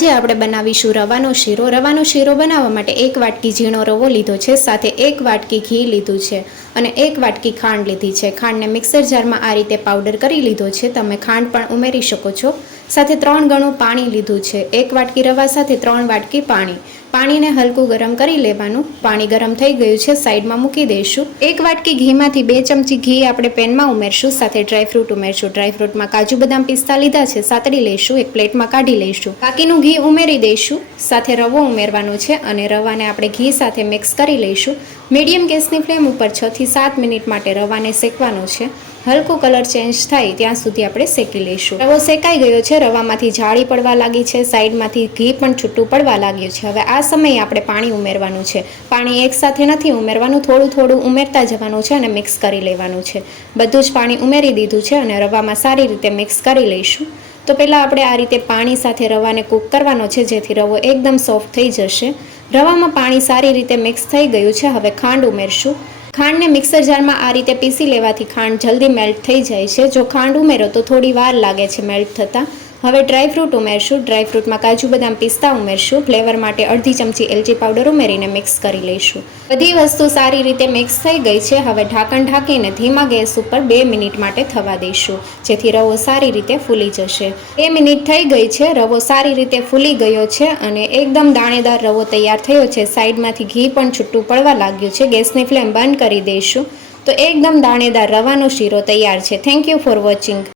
આજે આપણે બનાવીશું રવાનો શીરો। રવાનો શીરો બનાવવા માટે 1 વાટકી ઝીણો રવો લીધો છે, સાથે 1 વાટકી ઘી લીધું છે અને 1 વાટકી ખાંડ લીધી છે। ખાંડને મિક્સર જારમાં આ રીતે પાવડર કરી લીધો છે। તમે ખાંડ પણ ઉમેરી શકો છો। સાથે 3 ગણું પાણી લીધું છે। 1 વાટકી રવા સાથે 3 વાટકી પાણી। પાણીને હલકું ગરમ કરી લેવાનું। પાણી ગરમ થઈ ગયું છે, સાઈડમાં મૂકી દઈશું। 1 વાટકી ઘીમાંથી 2 ચમચી ઘી આપણે પેનમાં ઉમેરશું। સાથે ડ્રાયફ્રૂટ ઉમેરશું। ડ્રાયફ્રૂટમાં કાજુ બદામ પિસ્તા લીધા છે, સાતડી લઈશું। એક પ્લેટમાં કાઢી લઈશું। બાકીનું ઘી ઉમેરી દઈશું। સાથે રવો ઉમેરવાનો છે અને રવાને આપણે ઘી સાથે મિક્સ કરી લઈશું। મીડિયમ ગેસની ફ્લેમ ઉપર 6 થી 7 મિનિટ માટે રવાને શેકવાનો છે। હલકો કલર ચેન્જ થાય ત્યાં સુધી આપણે શેકી લઈશું। રવો શેકાઈ ગયો છે, રવામાંથી જાળી પડવા લાગી છે, સાઈડમાંથી ઘી પણ છૂટું પડવા લાગ્યું છે। હવે આ સમયે આપણે પાણી ઉમેરવાનું છે। પાણી એકસાથે નથી ઉમેરવાનું, થોડું થોડું ઉમેરતા જવાનું છે અને મિક્સ કરી લેવાનું છે। બધું જ પાણી ઉમેરી દીધું છે અને રવામાં સારી રીતે મિક્સ કરી લઈશું। તો પહેલાં આપણે આ રીતે પાણી સાથે રવાને કૂક કરવાનો છે, જેથી રવો એકદમ સોફ્ટ થઈ જશે। રવામાં પાણી સારી રીતે મિક્સ થઈ ગયું છે। હવે ખાંડ ઉમેરશું। ખાંડને મિક્સર જારમાં આ રીતે પીસી લેવાથી ખાંડ જલ્દી મેલ્ટ થઈ જાય છે। જો ખાંડ ઉમેરો તો થોડી વાર લાગે છે મેલ્ટ થતાં। હવે ડ્રાયફ્રૂટ ઉમેરશું। ડ્રાયફ્રૂટમાં કાજુ બદામ પિસ્તા ઉમેરશું। ફ્લેવર માટે અડધી ચમચી એલચી પાવડર ઉમેરીને મિક્સ કરી લઈશું। બધી વસ્તુ સારી રીતે મિક્સ થઈ ગઈ છે। હવે ઢાંકણ ઢાંકીને ધીમા ગેસ ઉપર 2 મિનિટ માટે થવા દઈશું, જેથી રવો સારી રીતે ફૂલી જશે। 2 મિનિટ થઈ ગઈ છે, રવો સારી રીતે ફૂલી ગયો છે અને એકદમ દાણેદાર રવો તૈયાર થયો છે। સાઈડમાંથી ઘી પણ છૂટું પડવા લાગ્યું છે। ગેસની ફ્લેમ બંધ કરી દઈશું। તો એકદમ દાણેદાર રવાનો શીરો તૈયાર છે। Thank you for watching.